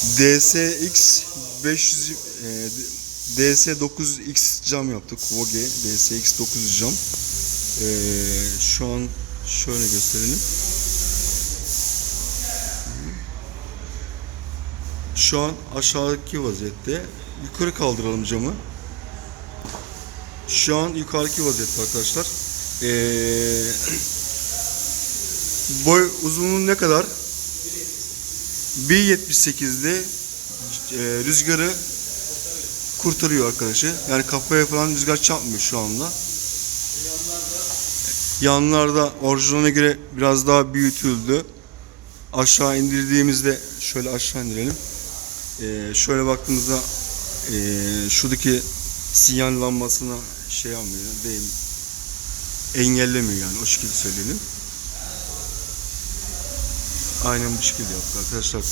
DSX 500 e, DS 900X cam yaptık. Vogue DSX 900 cam. E, şu an şöyle gösterelim. Şu an aşağıdaki vaziyette. Yukarı kaldıralım camı. Şu an yukarıki vaziyette arkadaşlar. Ee, boy uzunluğu ne kadar? 1.78'de e, rüzgarı kurtarıyor arkadaşı. Yani kafaya falan rüzgar çarpmıyor şu anda. Yanlarda orijinaline göre biraz daha büyütüldü. Aşağı indirdiğimizde şöyle aşağı indirelim. Ee, şöyle baktığımızda ee, şuradaki sinyal lambasına şey yapmıyor değil engellemiyor yani o şekilde söyleyelim. Aynen bu şekilde yaptık arkadaşlar.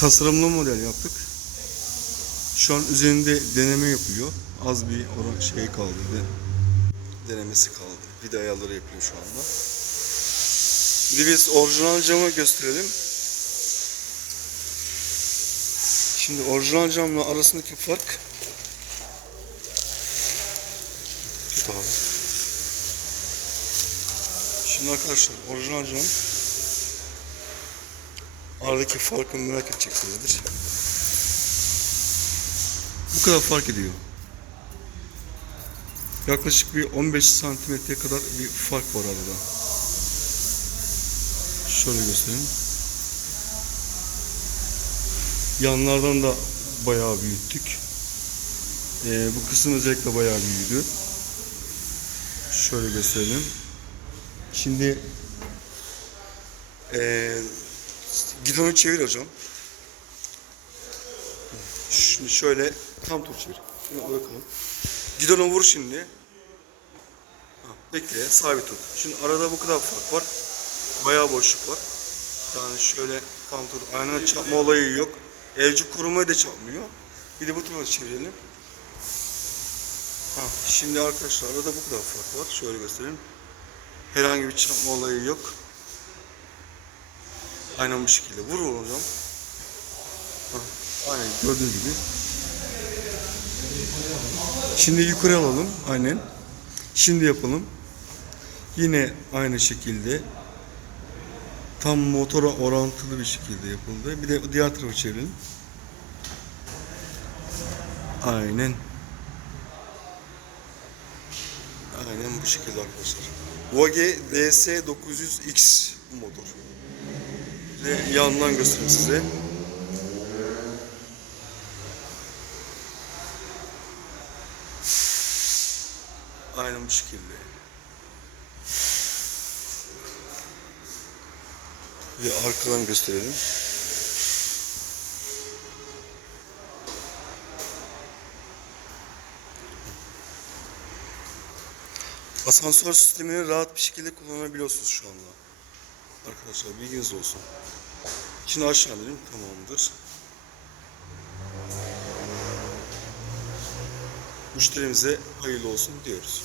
Tasarımlı model yaptık. Şu an üzerinde deneme yapıyor. Az bir oran şey kaldı. De, denemesi kaldı. Vida ayarları yapıyor şu anda. Bir de biz orijinal camı gösterelim. Şimdi orijinal camla arasındaki fark Tut abi. Şimdi arkadaşlar orijinal cam aradaki farkı merak edeceksinizdir. Bu kadar fark ediyor. Yaklaşık bir 15 santimetre kadar bir fark var arada. Şöyle göstereyim. Yanlardan da bayağı büyüttük. Ee, bu kısım özellikle bayağı büyüdü. Şöyle gösterelim. Şimdi ee, gidonu çevir hocam. Şimdi şöyle tam tur çevir. Şunu bırakalım. Gidonu vur şimdi. Ha, bekle sabit tut. Şimdi arada bu kadar fark var. Bayağı boşluk var. Yani şöyle tam tur. Ayna çarpma olayı yok. Elci korumayı da çarpmıyor. Bir de bu tarafa çevirelim. Ha, şimdi arkadaşlar arada bu kadar fark var. Şöyle göstereyim. Herhangi bir çarpma olayı yok. Aynen bu şekilde. Vur hocam. Aynen gördüğünüz gibi. Şimdi yukarı alalım. Aynen. Şimdi yapalım. Yine aynı şekilde tam motora orantılı bir şekilde yapıldı. Bir de diğer tarafa çevirelim. Aynen. Aynen bu şekilde arkadaşlar. Vogue DS 900X bu motor. Ve yandan göstereyim size. Aynen bu şekilde. Ve arkadan gösterelim. Asansör sistemini rahat bir şekilde kullanabiliyorsunuz şu anda. Arkadaşlar bilginiz olsun. Şimdi aşağı inelim. Tamamdır. Müşterimize hayırlı olsun diyoruz.